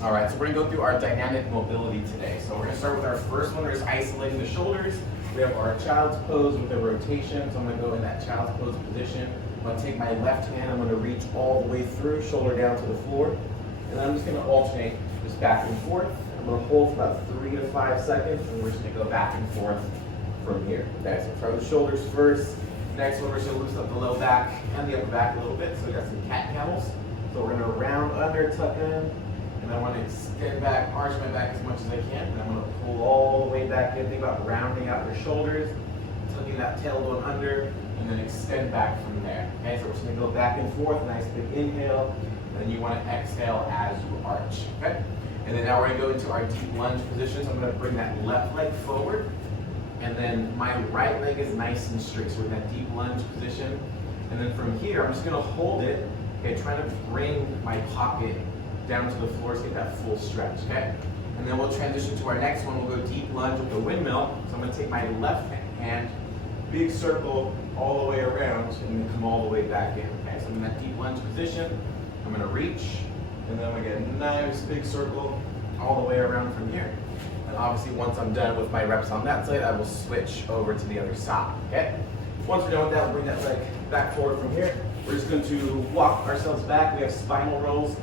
All right, so we're gonna go through our dynamic mobility today. So we're gonna start with our first one, is isolating the shoulders. We have our child's pose with the rotation. So I'm gonna go in that child's pose position. I'm gonna take my left hand, I'm gonna reach all the way through, shoulder down to the floor. And then I'm just gonna alternate just back and forth. I'm gonna hold for about 3 to 5 seconds, and we're just gonna go back and forth from here. Okay, so try the shoulders first. Next one, we're just gonna loosen up the low back and the upper back a little bit. So we got some cat camels. So we're gonna round under, tuck in, and I want to extend back, arch my back as much as I can, and I'm going to pull all the way back in. Think about rounding out your shoulders, tucking that tailbone under, and then extend back from there. Okay, so we're just going to go back and forth, nice big inhale, and then you want to exhale as you arch. Okay, and then now we're going to go into our deep lunge position. So I'm going to bring that left leg forward, and then my right leg is nice and straight. So we're in that deep lunge position, and then from here, I'm just going to hold it. Okay, trying to bring my pocket down to the floor to get that full stretch, okay? And then we'll transition to our next one. We'll go deep lunge with the windmill. So I'm gonna take my left hand, big circle all the way around, and then come all the way back in, okay? So I'm in that deep lunge position. I'm gonna reach, and then I'm gonna get a nice big circle all the way around from here. And obviously once I'm done with my reps on that side, I will switch over to the other side, okay? Once we're done with that, we'll bring that leg back forward from here. We're just going to walk ourselves back. We have spinal rolls.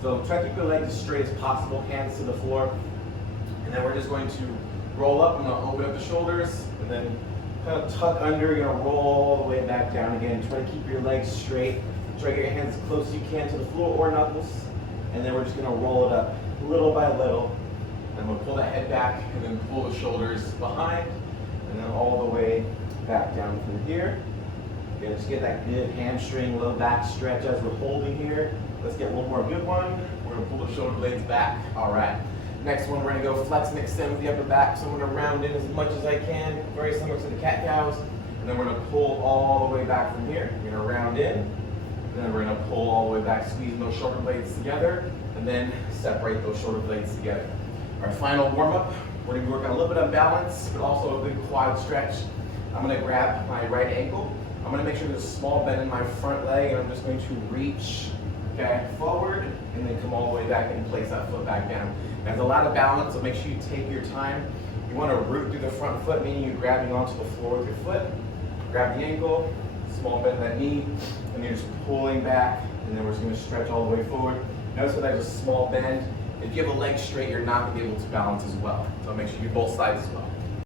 So try to keep your legs as straight as possible, hands to the floor. And then we're just going to roll up. I'm going to open up the shoulders and then kind of tuck under. You're going to roll all the way back down again. Try to keep your legs straight. Try to get your hands as close as you can to the floor or knuckles. And then we're just going to roll it up little by little. And we'll pull that head back and then pull the shoulders behind. And then all the way back down from here. Again, just get that good hamstring, low back stretch as we're holding here. Let's get one more good one. We're gonna pull the shoulder blades back. All right. Next one, we're gonna go flex and extend with the upper back. So I'm gonna round in as much as I can, very similar to the cat cows. And then we're gonna pull all the way back from here. We're gonna round in, and then we're gonna pull all the way back, squeezing those shoulder blades together, and then separate those shoulder blades together. Our final warm up, we're gonna be working a little bit of balance, but also a good quad stretch. I'm gonna grab my right ankle. I'm gonna make sure there's a small bend in my front leg, and I'm just going to reach forward and then come all the way back and place that foot back down. There's a lot of balance, so make sure you take your time. You want to root through the front foot, meaning you're grabbing onto the floor with your foot. Grab the ankle, small bend in that knee, and you're just pulling back, and then we're just going to stretch all the way forward. Notice that there's a small bend. If you have a leg straight, you're not going to be able to balance as well. So make sure you do both sides as well.